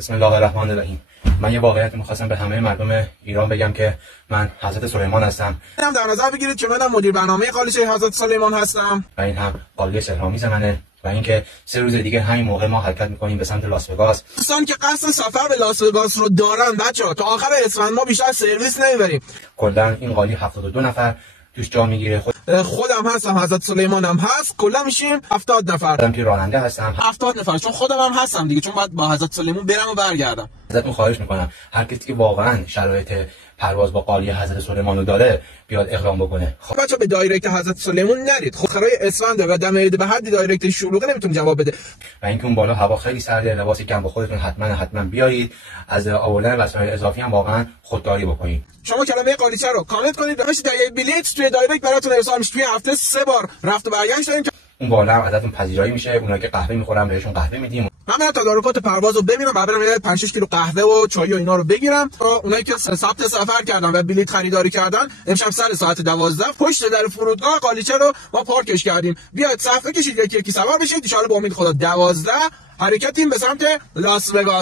بسم الله الرحمن الرحیم. من یه واقعیت می‌خواستم به همه مردم ایران بگم که من حضرت سلیمان هستم. هم در نظر بگیرید که منم مدیر برنامه قالیچه حضرت سلیمان هستم و این هم قالیه سحرآمیز منه و اینکه 3 روز دیگه همین موقع ما حرکت می‌کنیم به سمت لاس وگاس. دوستان که قصد سفر به لاس وگاس رو دارن بچه‌ها تا آخر اسفند ما بیشتر سرویس نمیبریم. کلا این قالی 72 نفر توش جا میگیره. خودم هستم، حضرت سلیمانم هست، کلا میشیم 70 نفر. خودم که راننده هستم 70 نفر، چون خودم هم هستم دیگه، چون باید با حضرت سلیمان برم و برگردم. ازتون خواهش میکنم هر کسی که واقعا شرایط پرواز با قالی حضرت سلیمان رو داره بیاد اقدام بکنه. خب بچا به دایرکت حضرت سلیمان نرید، خب خرای اسفند و دم عید به حدی دایرکت شلوغه نمیتونه جواب بده. و اینکه اون بالا هوا خیلی سرده، لباس کم با خودتون حتما بیارید. از آوردن وسایل اضافی هم واقعا خودداری بکنید. شما کلمه قالیچه رو کامنت کنید، روش بلیت توی دایرکت براتون ارسال میشه. توی هفته 3 بار رفت و برگشت داریم. اون بالا هم ازتون پذیرایی میشه. اونایی که قهوه میخورن بهشون قهوه میدیم. من تدارکات پرواز رو ببینم، بعد برم 5-6 کیلو قهوه و چای و اینا رو بگیرم. اونایی که ثبت سفر کردن و بلیط خریداری کردن، امشب سر ساعت 12 پشت در فرودگاه قالیچه رو ما پارکش کردیم. بیاید صفحه کشید، یکی سوار بشید. ان شاء الله با امید خدا 12 حرکتیم به سمت لاس وگاس.